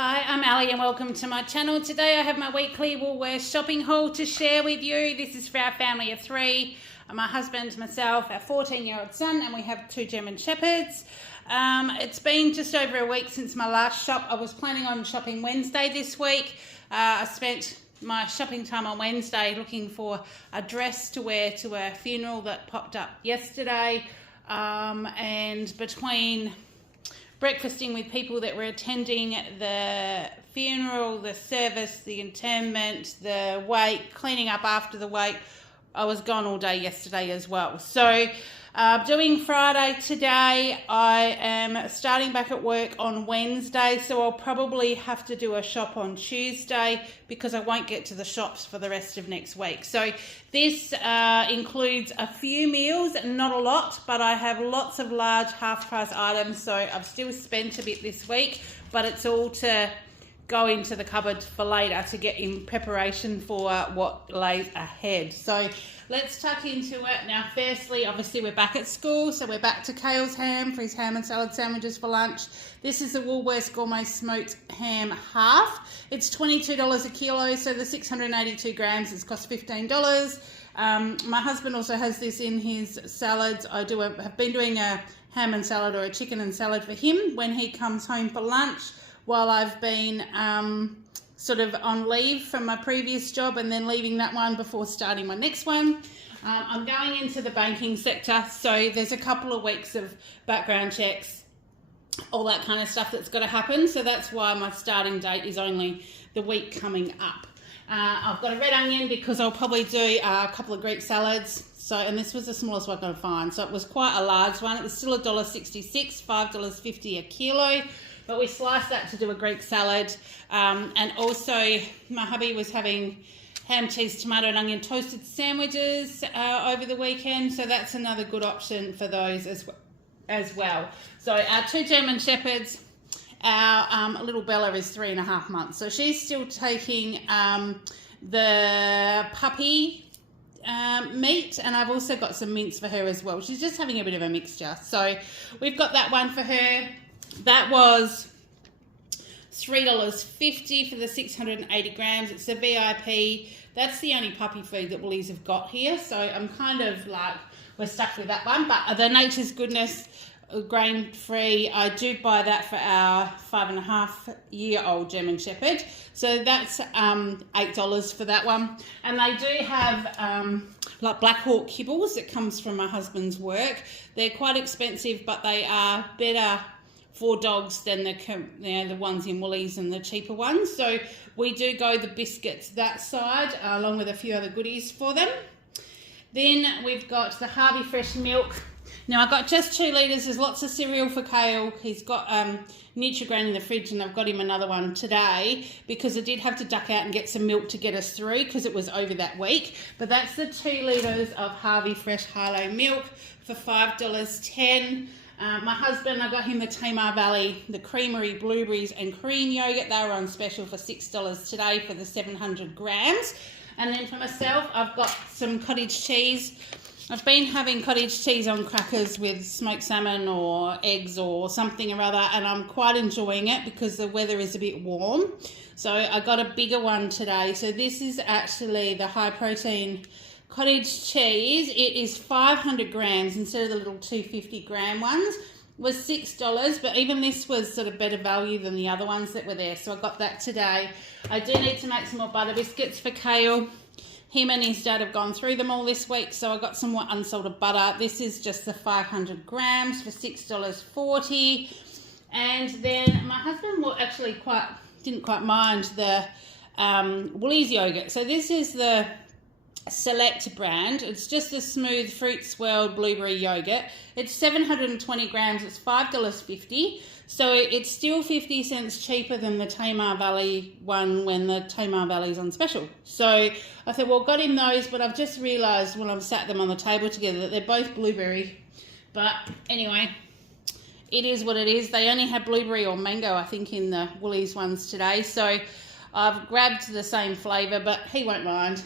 Hi, I'm Ali and welcome to my channel. Today I have my weekly Woolworths shopping haul to share with you. This is for our family of three, my husband, myself, our 14-year-old son, and we have two German Shepherds. It's been just over a week since my last shop. I was planning on shopping Wednesday this week. I spent my shopping time on Wednesday looking for a dress to wear to a funeral that popped up yesterday, and between breakfasting with people that were attending the funeral, the service, the interment, the wake, cleaning up after the wake, I was gone all day yesterday as well. So doing Friday today. I am starting back at work on Wednesday, so I'll probably have to do a shop on Tuesday because I won't get to the shops for the rest of next week. So this includes a few meals, not a lot, but I have lots of large half-price items, so I've still spent a bit this week, but it's all to go into the cupboard for later to get in preparation for what lays ahead. So let's tuck into it. Now, firstly, obviously we're back at school, so we're back to Kale's ham for his ham and salad sandwiches for lunch. This is the Woolworths Gourmet Smoked Ham Half. It's $22 a kilo, so the 682 grams has cost $15. My husband also has this in his salads. I have been doing a ham and salad or a chicken and salad for him when he comes home for lunch, while I've been sort of on leave from my previous job and then leaving that one before starting my next one. I'm going into the banking sector, so there's a couple of weeks of background checks, all that kind of stuff that's got to happen. So that's why my starting date is only the week coming up. I've got a red onion because I'll probably do a couple of Greek salads. So, and this was the smallest one I could find. So it was quite a large one. It was still $1.66, $5.50 a kilo. But we sliced that to do a Greek salad. And also my hubby was having ham, cheese, tomato and onion toasted sandwiches over the weekend. So that's another good option for those as well. So our two German Shepherds, our little Bella is 3.5 months. So she's still taking the puppy meat, and I've also got some mince for her as well. She's just having a bit of a mixture. So we've got that one for her. That was $3.50 for the 680 grams. It's a VIP. That's the only puppy feed that Woolies have got here. So I'm kind of like, we're stuck with that one. But the Nature's Goodness grain-free, I do buy that for our 5.5-year-old German Shepherd. So that's $8 for that one. And they do have like Black Hawk kibbles that comes from my husband's work. They're quite expensive, but they are better for dogs than the ones in Woolies and the cheaper ones. So we do go the biscuits that side, along with a few other goodies for them. Then we've got the Harvey Fresh milk. Now I got just 2 litres. There's lots of cereal for Kale. He's got Nutri-Grain in the fridge, and I've got him another one today because I did have to duck out and get some milk to get us through because it was over that week. But that's the 2 litres of Harvey Fresh High-Low milk for $5.10. My husband, I got him the Tamar Valley, the creamery blueberries and cream yogurt. They were on special for $6 today for the 700 grams. And then for myself, I've got some cottage cheese. I've been having cottage cheese on crackers with smoked salmon or eggs or something or other, and I'm quite enjoying it because the weather is a bit warm. So I got a bigger one today. So this is actually the high protein cottage cheese. It is 500 grams instead of the little 250 gram ones. It was $6, but even this was sort of better value than the other ones that were there. So I got that today. I do need to make some more butter biscuits for Kale. Him and his dad have gone through them all this week, so I got some more unsalted butter. This is just the 500 grams for $6.40. And then my husband didn't quite mind the Woolies yogurt. So this is the Select brand. It's just a smooth fruit swirled blueberry yogurt. It's 720 grams. It's $5.50. So it's still 50 cents cheaper than the Tamar Valley one when the Tamar Valley's on special. So I thought, well, got him those, but I've just realised when I've sat them on the table together that they're both blueberry. But anyway, it is what it is. They only had blueberry or mango, I think, in the Woolies ones today. So I've grabbed the same flavour, but he won't mind.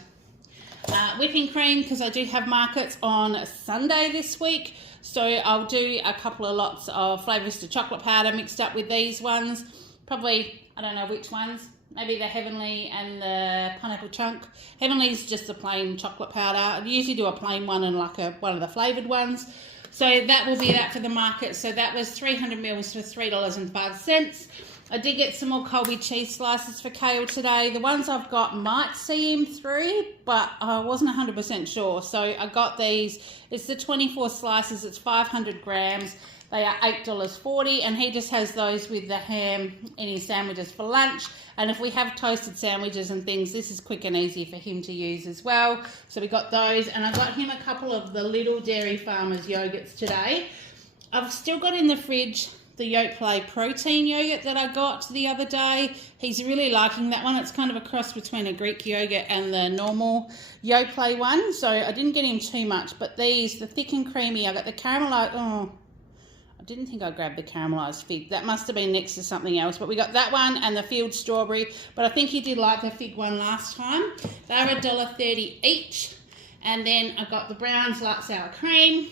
Whipping cream, because I do have markets on Sunday this week, so I'll do a couple of lots of flavours to chocolate powder mixed up with these ones. probably, I don't know which ones, maybe the Heavenly and the Pineapple Chunk. Heavenly's just a plain chocolate powder. I usually do a plain one and like one of the flavoured ones. So that will be that for the market. So that was 300 mils for $3.05. I did get some more Colby cheese slices for Kale today. The ones I've got might see him through, but I wasn't 100% sure. So I got these. It's the 24 slices. It's 500 grams. They are $8.40, and he just has those with the ham in his sandwiches for lunch. And if we have toasted sandwiches and things, this is quick and easy for him to use as well. So we got those, and I got him a couple of the Little Dairy Farmers yogurts today. I've still got in the fridge the Yoplait protein yogurt that I got the other day. He's really liking that one. It's kind of a cross between a Greek yogurt and the normal Yoplait one. So I didn't get him too much, but these, the thick and creamy, I got the caramelized, I didn't think I grabbed the caramelised fig. That must have been next to something else. But we got that one and the field strawberry. But I think he did like the fig one last time. They're $1.30 each. And then I got the Brown's light sour cream.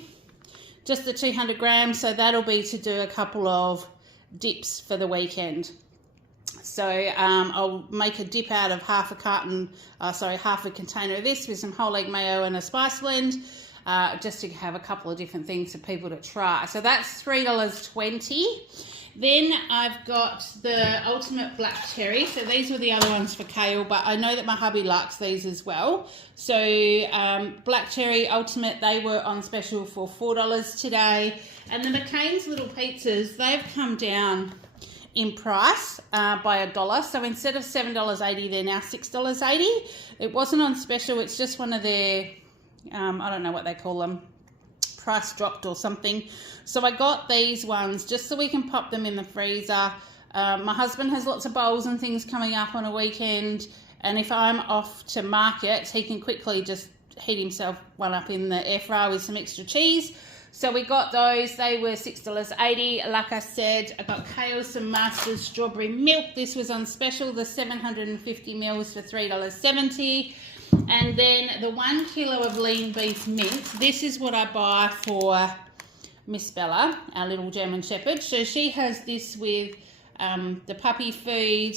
Just the 200 grams. So that'll be to do a couple of dips for the weekend. So I'll make a dip out of half a container of this with some whole egg mayo and a spice blend. Just to have a couple of different things for people to try. So that's $3.20. Then I've got the Ultimate Black Cherry. So these were the other ones for Kale, but I know that my hubby likes these as well. So Black Cherry Ultimate, they were on special for $4 today. And the McCain's Little Pizzas, they've come down in price by $1. So instead of $7.80, they're now $6.80. It wasn't on special. It's just one of their... I don't know what they call them, price dropped or something. So I got these ones just so we can pop them in the freezer. My husband has lots of bowls and things coming up on a weekend, and if I'm off to market, he can quickly just heat himself one up in the air fryer with some extra cheese. So we got those. They were $6.80. Like I said, I got Kale some Masters strawberry milk. This was on special, the 750 mils for $3.70. And then the 1 kilo of lean beef mince. This is what I buy for Miss Bella, our little German Shepherd. So she has this with the puppy food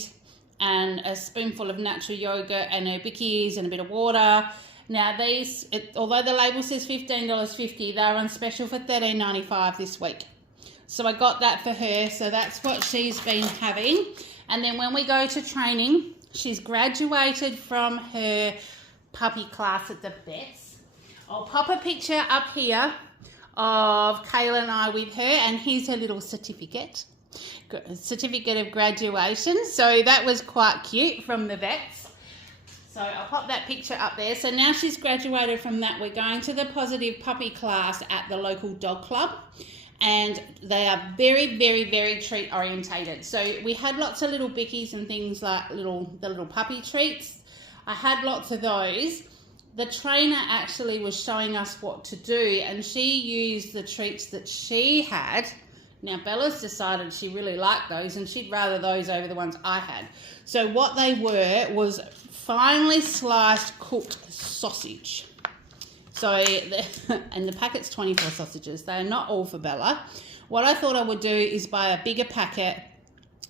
and a spoonful of natural yogurt and her bickies and a bit of water. Now these, although the label says $15.50, they're on special for $13.95 this week. So I got that for her. So that's what she's been having. And then when we go to training, she's graduated from her puppy class at the vets. I'll pop a picture up here of Kayla and I with her, and here's her little certificate of graduation. So that was quite cute from the vets. So I'll pop that picture up there. So now she's graduated from that, we're going to the positive puppy class at the local dog club, and they are very, very, very treat orientated. So we had lots of little bickies and things like the little puppy treats. I had lots of those. The trainer actually was showing us what to do, and she used the treats that she had. Now Bella's decided she really liked those, and she'd rather those over the ones I had. So what they were was finely sliced cooked sausage. So, and the packet's 24 sausages. They're not all for Bella. What I thought I would do is buy a bigger packet,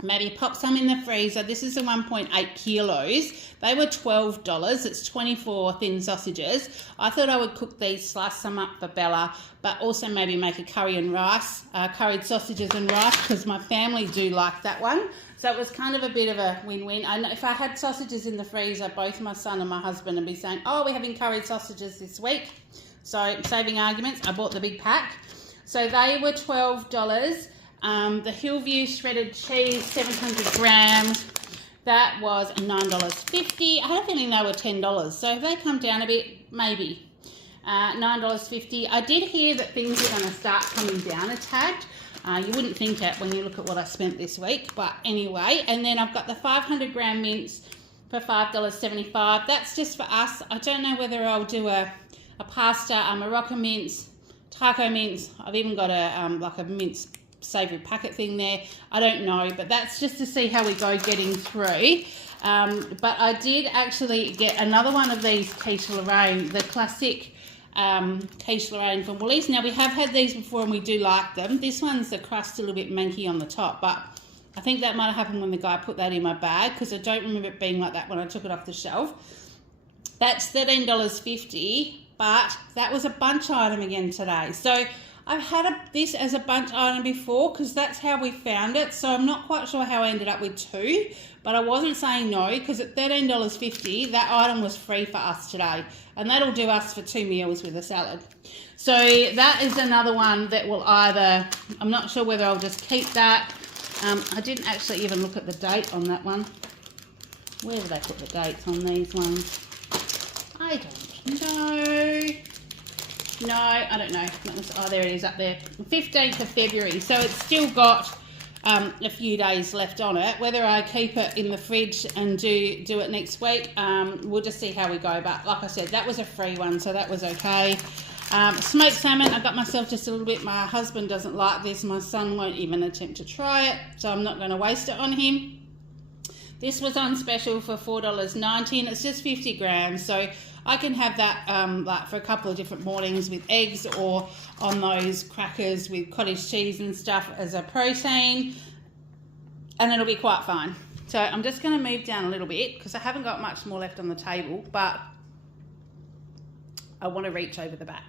maybe pop some in the freezer. This is the 1.8 kilos. They were $12. It's 24 thin sausages. I thought I would cook these, slice some up for Bella, but also maybe make a curry and rice, curried sausages and rice, because my family do like that one. So it was kind of a bit of a win-win. I know if I had sausages in the freezer, both my son and my husband would be saying, oh, we're having curried sausages this week. So saving arguments, I bought the big pack. So they were $12. The Hillview shredded cheese, 700 grams, that was $9.50. I had a feeling they were $10, so if they come down a bit, maybe. $9.50. I did hear that things are going to start coming down a tad. You wouldn't think it when you look at what I spent this week, but anyway. And then I've got the 500 gram mince for $5.75. That's just for us. I don't know whether I'll do a pasta, a Moroccan mince, taco mince. I've even got like a mince savoury packet thing there. I don't know, but that's just to see how we go getting through. But I did actually get another one of these quiche Lorraine, the classic quiche Lorraine from Woolies. Now we have had these before and we do like them. This one's the crust a little bit manky on the top, but I think that might have happened when the guy put that in my bag, because I don't remember it being like that when I took it off the shelf. That's $13.50, but that was a bunch item again today. So I've had this as a bunch item before because that's how we found it. So I'm not quite sure how I ended up with 2, but I wasn't saying no, because at $13.50, that item was free for us today. And that'll do us for 2 meals with a salad. So that is another one that will either, I'm not sure whether I'll just keep that. I didn't actually even look at the date on that one. Where did they put the dates on these ones? I don't know. No, I don't know. Oh, there it is up there. 15th of February. So it's still got a few days left on it. Whether I keep it in the fridge and do it next week, we'll just see how we go. But like I said, that was a free one, so that was okay. Smoked salmon, I got myself just a little bit. My husband doesn't like this. My son won't even attempt to try it, so I'm not going to waste it on him. This was on special for $4.90, and it's just 50 grams, so I can have that like for a couple of different mornings with eggs, or on those crackers with cottage cheese and stuff as a protein, and it'll be quite fine. So I'm just going to move down a little bit because I haven't got much more left on the table, but I want to reach over the back.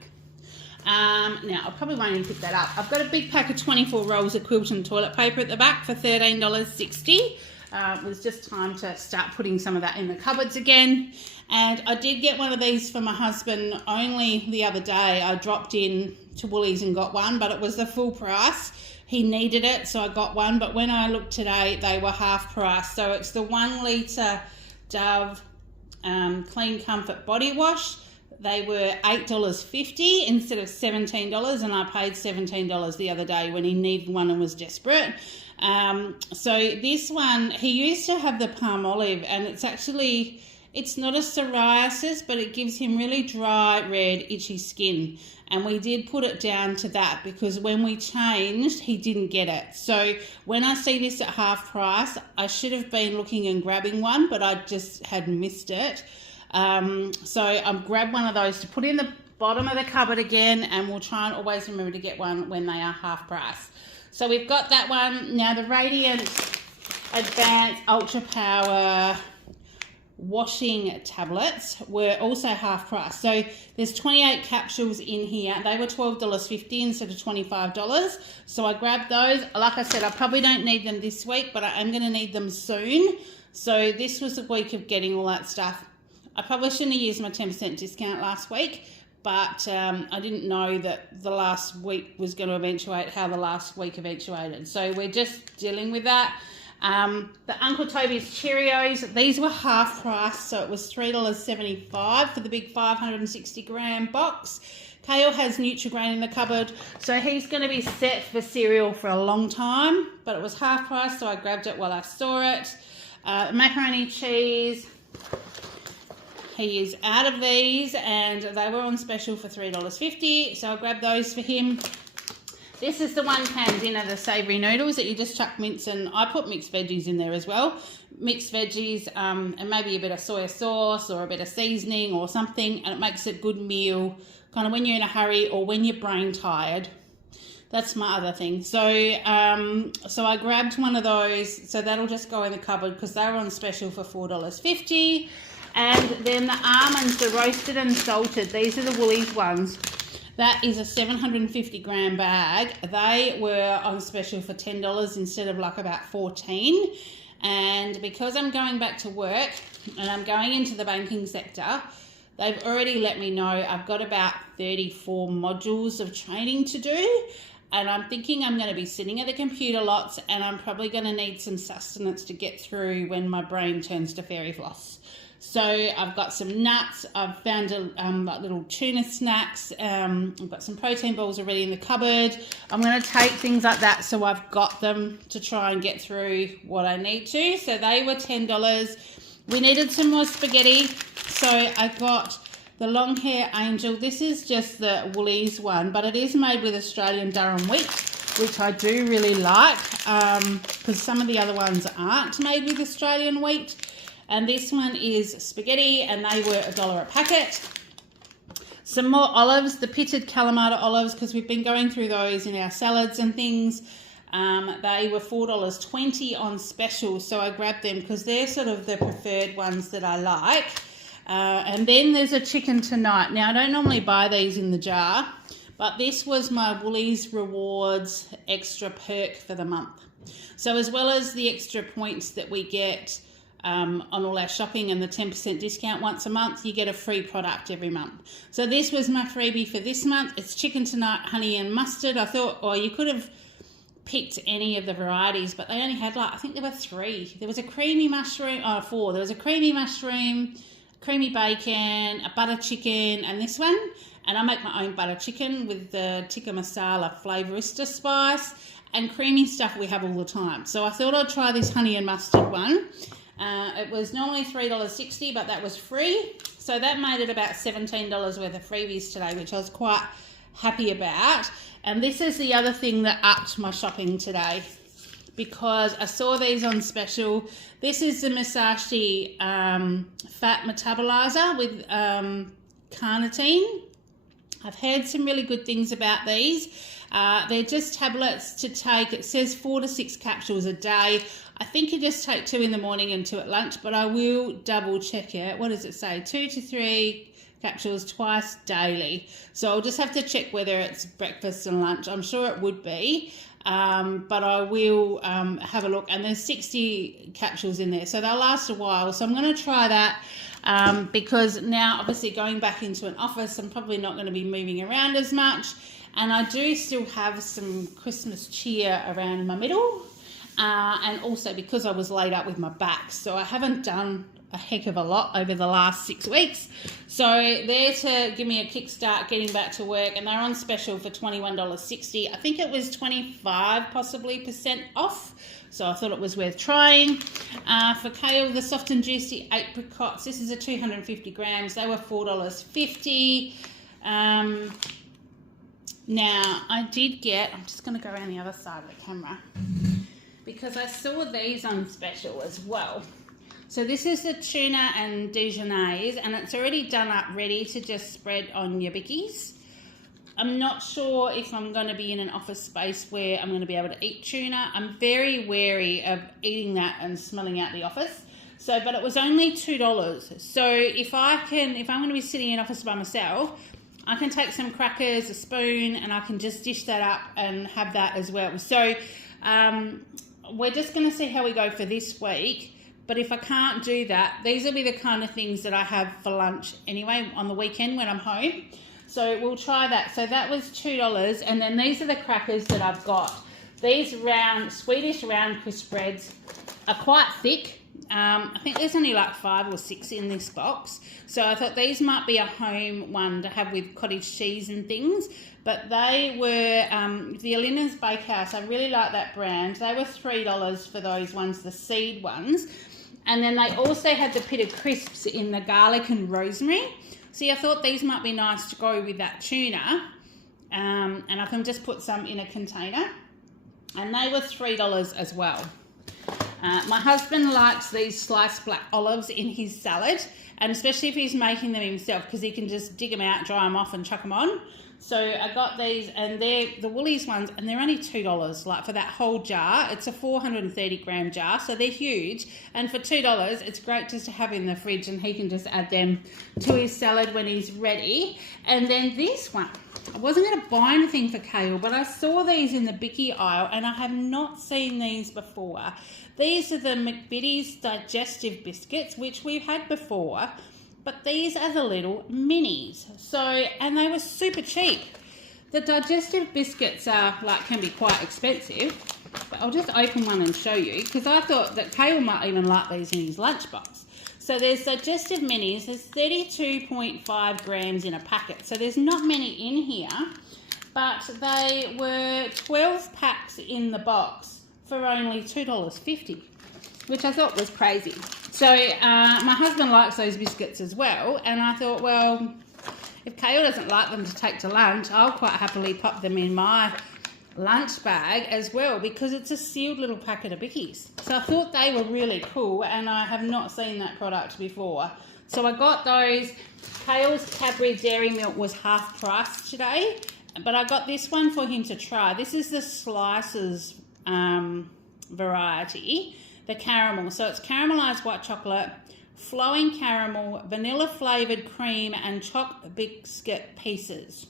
Now, I probably won't even pick that up. I've got a big pack of 24 rolls of Quilton toilet paper at the back for $13.60. It was just time to start putting some of that in the cupboards again. And I did get one of these for my husband only the other day. I dropped in to Woolies and got one, but it was the full price. He needed it, so I got one. But when I looked today, they were half price. So it's the 1 litre Dove Clean Comfort Body Wash. They were $8.50 instead of $17, and I paid $17 the other day when he needed one and was desperate. So this one, he used to have the palm olive, and it's not a psoriasis, but it gives him really dry, red, itchy skin. And we did put it down to that because when we changed, he didn't get it. So when I see this at half price, I should have been looking and grabbing one, but I just had missed it. So I've grabbed one of those to put in the bottom of the cupboard again, and we'll try and always remember to get one when they are half price. So we've got that one. Now the Radiant Advanced Ultra Power washing tablets were also half price. So there's 28 capsules in here. They were $12.50 instead of $25. So I grabbed those. Like I said, I probably don't need them this week, but I am going to need them soon. So this was a week of getting all that stuff. I probably shouldn't have used my 10% discount last week, but I didn't know that the last week was going to eventuate how the last week eventuated. So we're just dealing with that. The Uncle Toby's Cheerios, these were half price, so it was $3.75 for the big 560 gram box. Kale has Nutri-Grain in the cupboard, so he's going to be set for cereal for a long time, but it was half price, so I grabbed it while I saw it. Macaroni cheese. He is out of these, and they were on special for $3.50, so I grabbed those for him. This is the 1 can dinner, the savoury noodles that you just chuck mince, and I put mixed veggies in there as well. Mixed veggies and maybe a bit of soy sauce or a bit of seasoning or something, and it makes a good meal kind of when you're in a hurry or when you're brain tired. That's my other thing. So so I grabbed one of those, so that'll just go in the cupboard because they were on special for $4.50. And then the almonds, the roasted and salted, these are the Woolies ones. That is a 750 gram bag. They were on special for $10 instead of like about $14. And because I'm going back to work and I'm going into the banking sector, they've already let me know I've got about 34 modules of training to do. And I'm thinking I'm going to be sitting at the computer lots, and I'm probably going to need some sustenance to get through when my brain turns to fairy floss. So I've got some nuts. I've found like little tuna snacks. I've got some protein balls already in the cupboard. I'm going to take things like that so I've got them to try and get through what I need to. So they were $10. We needed some more spaghetti. So I got the long hair angel. This is just the Woolies one, but it is made with Australian Durham wheat, which I do really like because some of the other ones aren't made with Australian wheat. And this one is spaghetti, and they were $1 a packet. Some more olives, the pitted Kalamata olives, because we've been going through those in our salads and things. They were $4.20 on special, so I grabbed them because they're sort of the preferred ones that I like. And then there's a chicken tonight. Now, I don't normally buy these in the jar, but this was my Woolies Rewards extra perk for the month. So as well as the extra points that we get on all our shopping and the 10% discount once a month, you get a free product every month. So this was my freebie for this month. It's chicken tonight, honey and mustard. I thought, oh, you could have picked any of the varieties, but they only had I think there were 3. There was a creamy mushroom, 4. There was a creamy mushroom, creamy bacon, a butter chicken, and this one. And I make my own butter chicken with the tikka masala flavorista spice and creamy stuff we have all the time. So I thought I'd try this honey and mustard one. It was normally $3.60, but that was free. So that made it about $17 worth of freebies today, which I was quite happy about. And this is the other thing that upped my shopping today, because I saw these on special. This is the Musashi fat metabolizer with carnitine. I've heard some really good things about these. They're just tablets to take. It says 4 to 6 capsules a day. I think you just take 2 in the morning and 2 at lunch, but I will double check it. What does it say? 2 to 3 capsules twice daily. So I'll just have to check whether it's breakfast and lunch. I'm sure it would be, but I will have a look. And there's 60 capsules in there, so they'll last a while. So I'm going to try that because now, obviously, going back into an office, I'm probably not going to be moving around as much. And I do still have some Christmas cheer around my middle. And also because I was laid up with my back, so I haven't done a heck of a lot over the last 6 weeks. So they're to give me a kickstart getting back to work, and they're on special for $21.60. I think it was 25 possibly % off, so I thought it was worth trying. For kale, the soft and juicy apricots, this is a 250 grams. They were $4.50. Now I did get, I'm just going to go around the other side of the camera, because I saw these on special as well. So this is the tuna and Dijonnaise, and it's already done up, ready to just spread on your bickies. I'm not sure if I'm going to be in an office space where I'm going to be able to eat tuna. I'm very wary of eating that and smelling out the office. So, but it was only $2. So if I'm going to be sitting in office by myself, I can take some crackers, a spoon, and I can just dish that up and have that as well. So we're just going to see how we go for this week. But if I can't do that, these will be the kind of things that I have for lunch anyway on the weekend when I'm home. So we'll try that. So that was $2. And then these are the crackers that I've got. These round, Swedish round crisp breads are quite thick. I think there's only like 5 or 6 in this box. So I thought these might be a home one to have with cottage cheese and things. But they were Violina's Bakehouse. I really like that brand. They were $3 for those ones, the seed ones. And then they also had the pitted crisps in the garlic and rosemary. See, I thought these might be nice to go with that tuna. And I can just put some in a container. And they were $3 as well. My husband likes these sliced black olives in his salad, and especially if he's making them himself, because he can just dig them out, dry them off and chuck them on. So I got these, and they're the Woolies ones, and they're only $2, like for that whole jar. It's a 430 gram jar, so they're huge. And for $2, it's great just to have in the fridge, and he can just add them to his salad when he's ready. And then this one, I wasn't going to buy anything for kale, but I saw these in the Bicky aisle, and I have not seen these before. These are the McVitie's digestive biscuits, which we've had before. But these are the little minis. So, and they were super cheap. The digestive biscuits can be quite expensive, but I'll just open one and show you, because I thought that Kale might even like these in his lunchbox. So there's digestive minis. There's 32.5 grams in a packet. So there's not many in here, but they were 12 packs in the box for only $2.50, which I thought was crazy. So my husband likes those biscuits as well, and I thought, well, if Kale doesn't like them to take to lunch, I'll quite happily pop them in my lunch bag as well, because it's a sealed little packet of Bickies. So I thought they were really cool, and I have not seen that product before. So I got those. Kale's Cadbury Dairy Milk was half price today, but I got this one for him to try. This is the Slices variety, the caramel. So it's caramelized white chocolate, flowing caramel, vanilla flavoured cream, and choc biscuit pieces.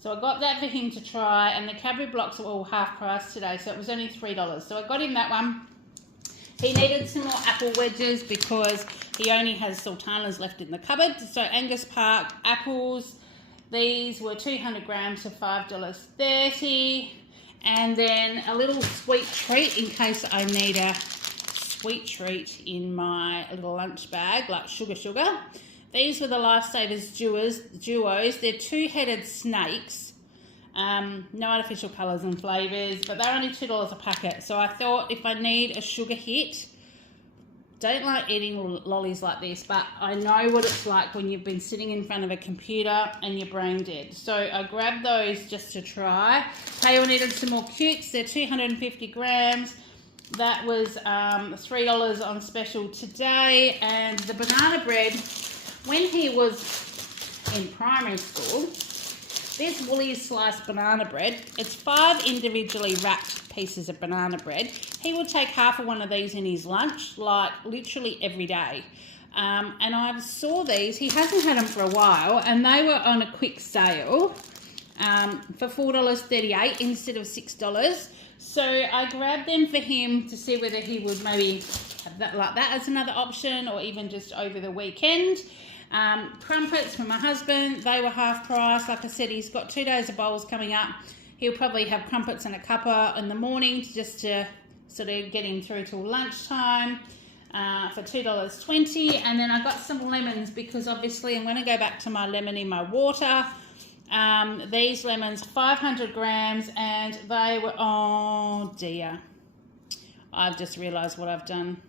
So I got that for him to try, and the Cadbury blocks were all half price today, so it was only $3. So I got him that one. He needed some more apple wedges because he only has sultanas left in the cupboard. So Angus Park apples, these were 200 grams for $5.30. And then a little sweet treat in case I need a sweet treat in my little lunch bag, like sugar. These were the Lifesavers Duos. They're two-headed snakes. No artificial colours and flavours, but they're only $2 a packet. So I thought if I need a sugar hit, don't like eating lollies like this, but I know what it's like when you've been sitting in front of a computer and you're brain dead. So I grabbed those just to try. Kale needed some more cukes. They're 250 grams. That was $3 on special today. And the banana bread, when he was in primary school, this Woolies sliced banana bread, it's 5 individually wrapped pieces of banana bread. He would take half of one of these in his lunch, like literally every day. And I saw these, he hasn't had them for a while, and they were on a quick sale for $4.38 instead of $6. So I grabbed them for him to see whether he would maybe have that like that as another option, or even just over the weekend. Crumpets for my husband, they were half price. Like I said, he's got 2 days of bowls coming up. He'll probably have crumpets and a cuppa in the morning just to sort of get him through till lunchtime for $2.20. And then I got some lemons because obviously I'm going to go back to my lemon in my water. These lemons, 500 grams, and they were, oh dear, I've just realised what I've done.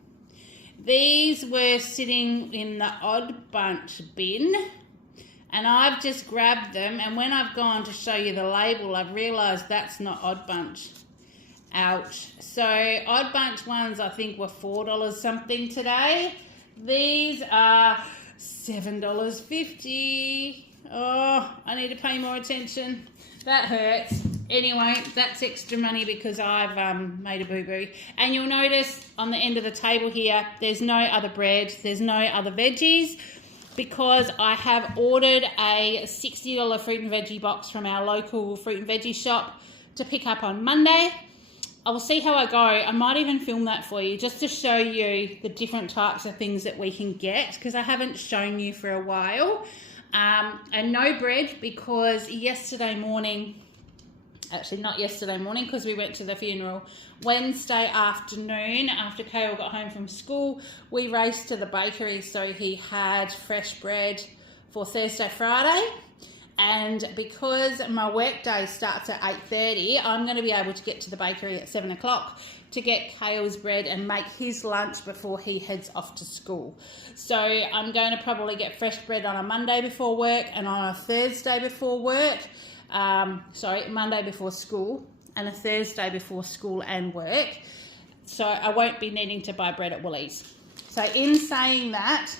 These were sitting in the odd bunch bin, and I've just grabbed them, and when I've gone to show you the label, I've realised that's not odd bunch. Ouch. So odd bunch ones I think were $4 something today. These are $7.50. Oh, I need to pay more attention. That hurts. Anyway, that's extra money because I've made a boo-boo. And you'll notice on the end of the table here, there's no other bread, there's no other veggies, because I have ordered a $60 fruit and veggie box from our local fruit and veggie shop to pick up on Monday. I will see how I go. I might even film that for you just to show you the different types of things that we can get, because I haven't shown you for a while. And no bread because yesterday morning, actually not yesterday morning because we went to the funeral, Wednesday afternoon after Kale got home from school, we raced to the bakery, so he had fresh bread for Thursday, Friday. And because my work day starts at 8:30, I'm going to be able to get to the bakery at 7 o'clock to get Kale's bread and make his lunch before he heads off to school. So I'm going to probably get fresh bread on a Monday before work and on a Thursday before work. Monday before school and a Thursday before school and work. So I won't be needing to buy bread at Woolies. So in saying that,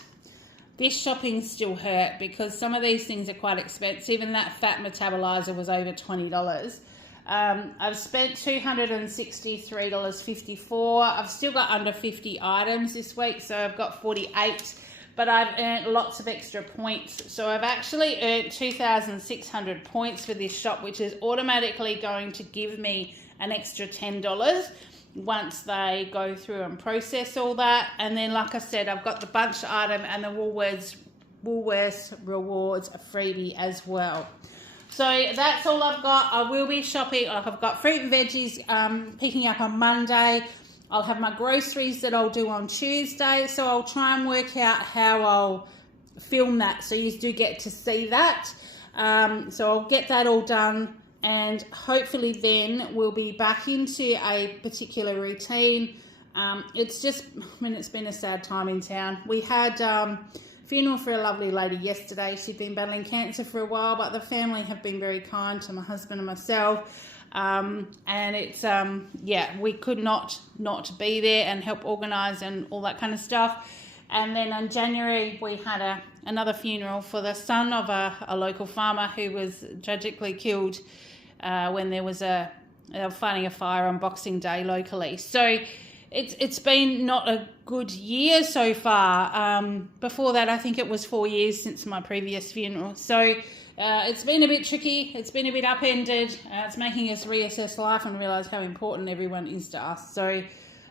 this shopping still hurt because some of these things are quite expensive, and that fat metabolizer was over $20. I've spent $263.54. I've still got under 50 items this week, so I've got 48, but I've earned lots of extra points. So I've actually earned 2,600 points for this shop, which is automatically going to give me an extra $10 once they go through and process all that. And then, like I said, I've got the bunch item and the Woolworths Rewards freebie as well. So that's all I've got. I will be shopping. I've got fruit and veggies picking up on Monday. I'll have my groceries that I'll do on Tuesday. So I'll try and work out how I'll film that so you do get to see that. So I'll get that all done, and hopefully then we'll be back into a particular routine. It's been a sad time in town. We had funeral for a lovely lady yesterday. She'd been battling cancer for a while, but the family have been very kind to my husband and myself. And it's, we could not be there and help organise and all that kind of stuff. And then in January, we had another funeral for the son of a local farmer who was tragically killed when there was a fighting a fire on Boxing Day locally. So it's been not a good year so far. Before that, I think it was 4 years since my previous funeral. So it's been a bit tricky. It's been a bit upended. It's making us reassess life and realise how important everyone is to us. So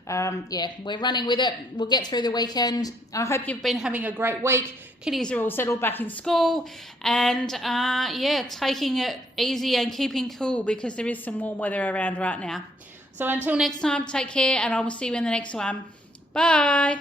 yeah, we're running with it. We'll get through the weekend. I hope you've been having a great week. Kiddies are all settled back in school, and yeah, taking it easy and keeping cool because there is some warm weather around right now. So until next time, take care, and I will see you in the next one. Bye.